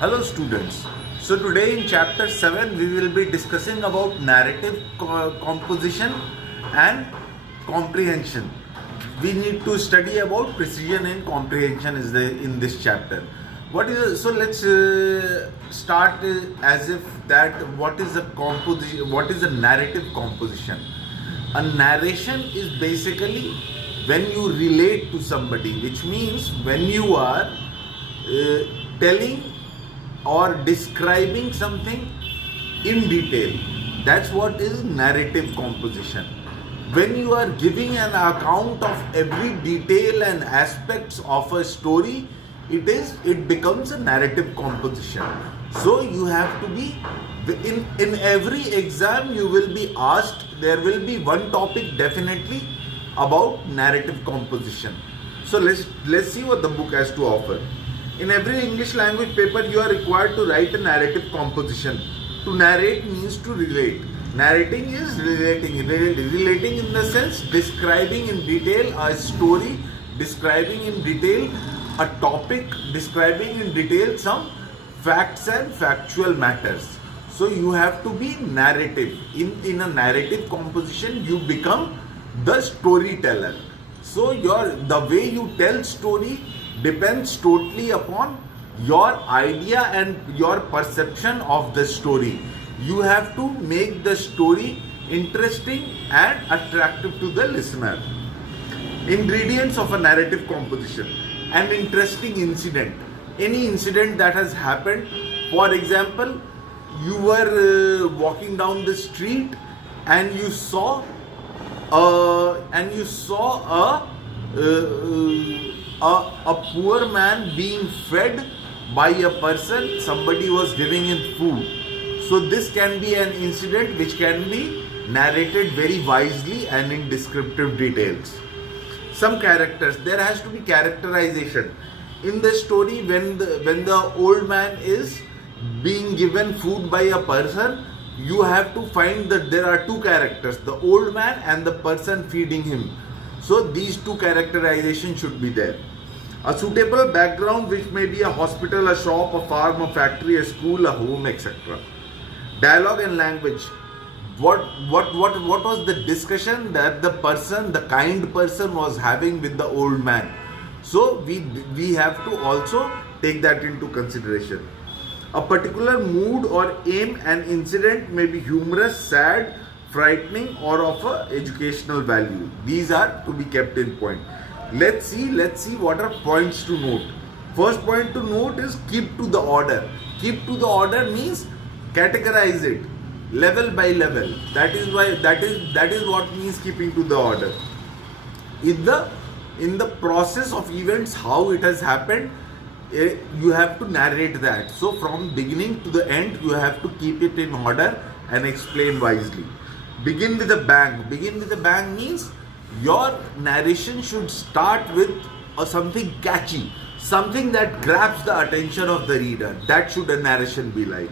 Hello students. So today in chapter 7 we will be discussing about narrative composition and comprehension. We need to study about precision and comprehension in this chapter. So let's start as if that what is a composition, what is a narrative composition? A narration is basically when you relate to somebody, which means when you are telling or describing something in detail. That's what is narrative composition. When you are giving an account of every detail and aspects of a story, it becomes a narrative composition. So you have to be in every exam you will be asked, there will be one topic definitely about narrative composition. So let's see what the book has to offer. In every English language paper, you are required to write a narrative composition. To narrate means to relate. Narrating is relating. Relating in the sense describing in detail a story, describing in detail a topic, describing in detail some facts and factual matters. So you have to be narrative. In a narrative composition, you become the storyteller. So the way you tell story depends totally upon your idea and your perception of the story. You have to make the story interesting and attractive to the listener. Ingredients of a narrative composition. An interesting incident. Any incident that has happened. For example, you were walking down the street and you saw a poor man being fed by a person, somebody was giving him food. So this can be an incident which can be narrated very wisely and in descriptive details. Some characters, there has to be characterization. In the story, when the old man is being given food by a person, you have to find that there are two characters, the old man and the person feeding him. So these two characterizations should be there. A suitable background, which may be a hospital, a shop, a farm, a factory, a school, a home, etc. Dialogue and language. What was the discussion that the kind person was having with the old man? So we have to also take that into consideration. A particular mood or aim, an incident may be humorous, sad, frightening, or of a educational value. These are to be kept in point. Let's see what are points to note. First point to note is keep to the order. Keep to the order means categorize it level by level. That is what means keeping to the order. In the process of events, how it has happened, you have to narrate that. So from beginning to the end, you have to keep it in order and explain wisely. Begin with a bang. Begin with a bang means your narration should start with something catchy, something that grabs the attention of the reader. That should a narration be like.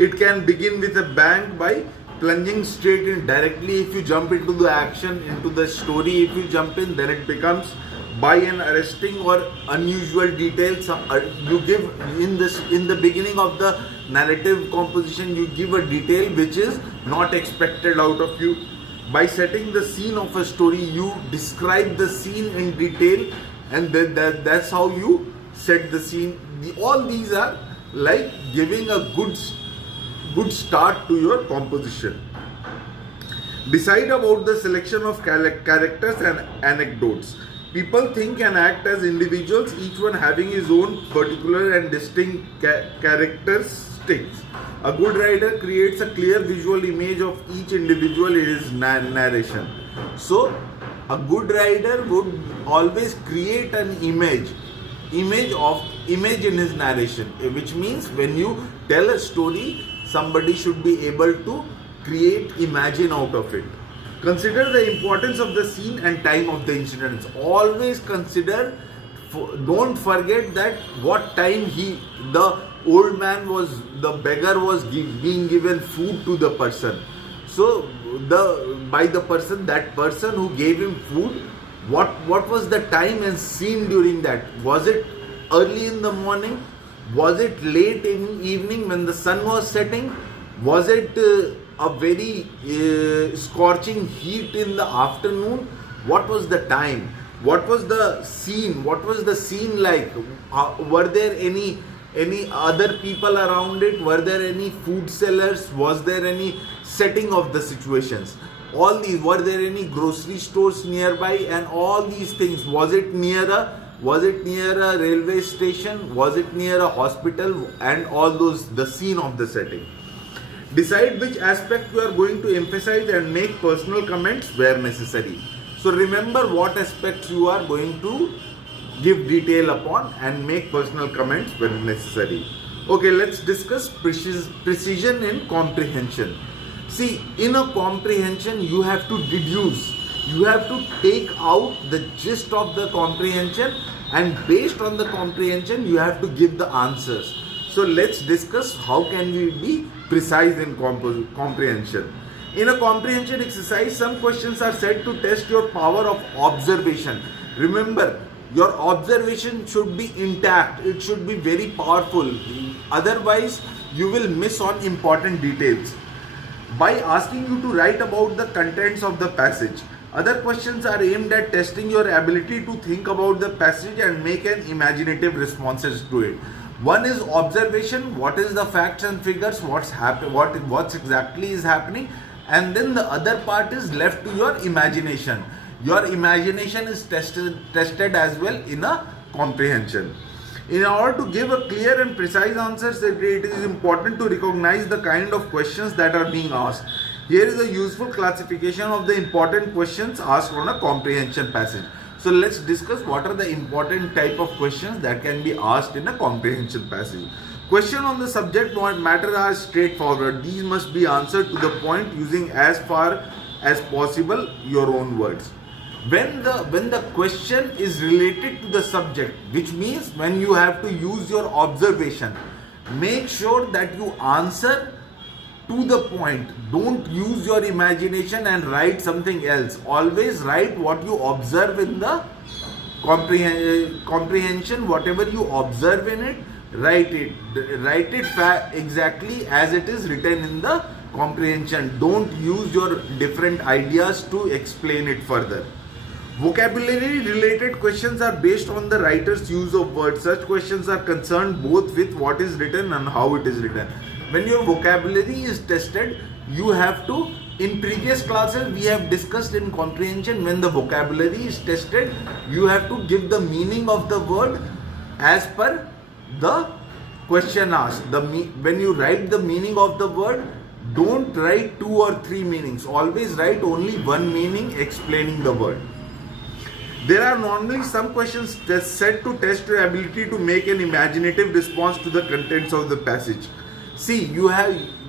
It can begin with a bang by plunging straight in directly. If you jump into the action, into the story, if you jump in, then it becomes by an arresting or unusual details. You give in the beginning of the narrative composition, you give a detail which is not expected out of you. By setting the scene of a story, you describe the scene in detail, and that's how you set the scene. All these are like giving a good start to your composition. Decide about the selection of characters and anecdotes. People think and act as individuals, each one having his own particular and distinct characteristics. A good writer creates a clear visual image of each individual in his narration. So, a good writer would always create an image in his narration, which means when you tell a story, somebody should be able to imagine out of it. Consider the importance of the scene and time of the incidents. Always consider, don't forget that what time the beggar was being given food to the person. So that person who gave him food, what was the time and scene during that? Was it early in the morning? Was it late in evening when the sun was setting? Was it a very scorching heat in the afternoon? What was the time? What was the scene? What was the scene like? Were there any other people around it? Were there any food sellers? Was there any setting of the situations? All these, were there any grocery stores nearby, and all these things? Was it near a railway station? Was it near a hospital? And all those, the scene of the setting. Decide which aspect you are going to emphasize and make personal comments where necessary. So remember what aspects you are going to give detail upon and make personal comments when necessary. Okay, let's discuss precision in comprehension. See, in a comprehension, you have to deduce, you have to take out the gist of the comprehension, and based on the comprehension, you have to give the answers. So let's discuss how can we be precise in comprehension. In a comprehension exercise, some questions are said to test your power of observation. Remember, your observation should be intact, it should be very powerful, otherwise you will miss on important details. By asking you to write about the contents of the passage, other questions are aimed at testing your ability to think about the passage and make an imaginative responses to it. One is observation, what is the facts and figures, what's exactly is happening, and then the other part is left to your imagination. Your imagination is tested as well in a comprehension. In order to give a clear and precise answers, it is important to recognize the kind of questions that are being asked. Here is a useful classification of the important questions asked on a comprehension passage. So let's discuss what are the important type of questions that can be asked in a comprehension passage. Question on the subject matter are straightforward. These must be answered to the point using as far as possible your own words. When the question is related to the subject, which means when you have to use your observation, make sure that you answer to the point. Don't use your imagination and write something else. Always write what you observe in the comprehension. Whatever you observe in it, write it exactly as it is written in the comprehension. Don't use your different ideas to explain it further. Vocabulary related questions are based on the writer's use of words. Such questions are concerned both with what is written and how it is written. When your vocabulary is tested, you have to, in previous classes we have discussed in comprehension, when the vocabulary is tested, you have to give the meaning of the word as per the question asked. When you write the meaning of the word, don't write 2 or 3 meanings. Always write only one meaning explaining the word. There are normally some questions set to test your ability to make an imaginative response to the contents of the passage. See,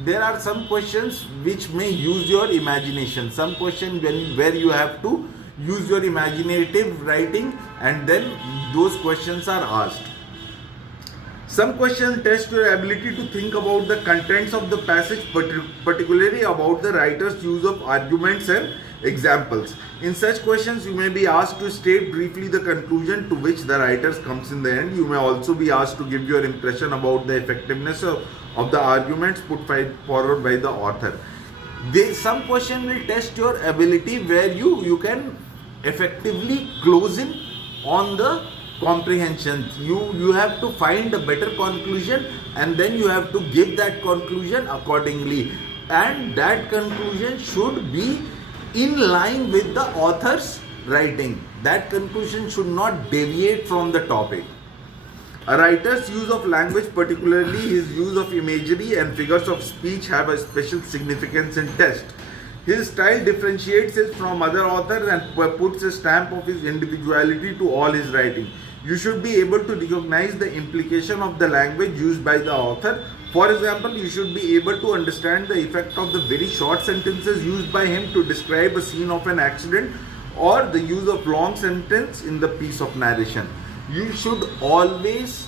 there are some questions which may use your imagination. Some questions where you have to use your imaginative writing, and then those questions are asked. Some questions test your ability to think about the contents of the passage, particularly about the writer's use of arguments and examples. In such questions, you may be asked to state briefly the conclusion to which the writer comes in the end. You may also be asked to give your impression about the effectiveness of the arguments put forward by the author. Some question will test your ability where you can effectively close in on the comprehension. You have to find a better conclusion, and then you have to give that conclusion accordingly, and that conclusion should be in line with the author's writing. That conclusion should not deviate from the topic. A writer's use of language, particularly his use of imagery and figures of speech, have a special significance in test. His style differentiates him from other authors and puts a stamp of his individuality to all his writing. You should be able to recognize the implication of the language used by the author. For example, you should be able to understand the effect of the very short sentences used by him to describe a scene of an accident, or the use of long sentence in the piece of narration. You should always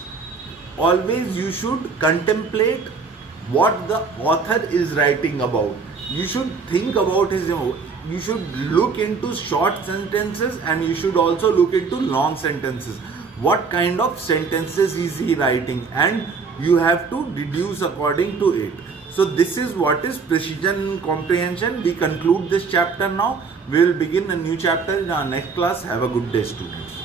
you should contemplate what the author is writing about. You should think about you should look into short sentences, and you should also look into long sentences. what kind of sentences is he writing, and you have to deduce according to it. So this is what is precision comprehension. We conclude this chapter now. We will begin a new chapter in our next class. Have a good day, students.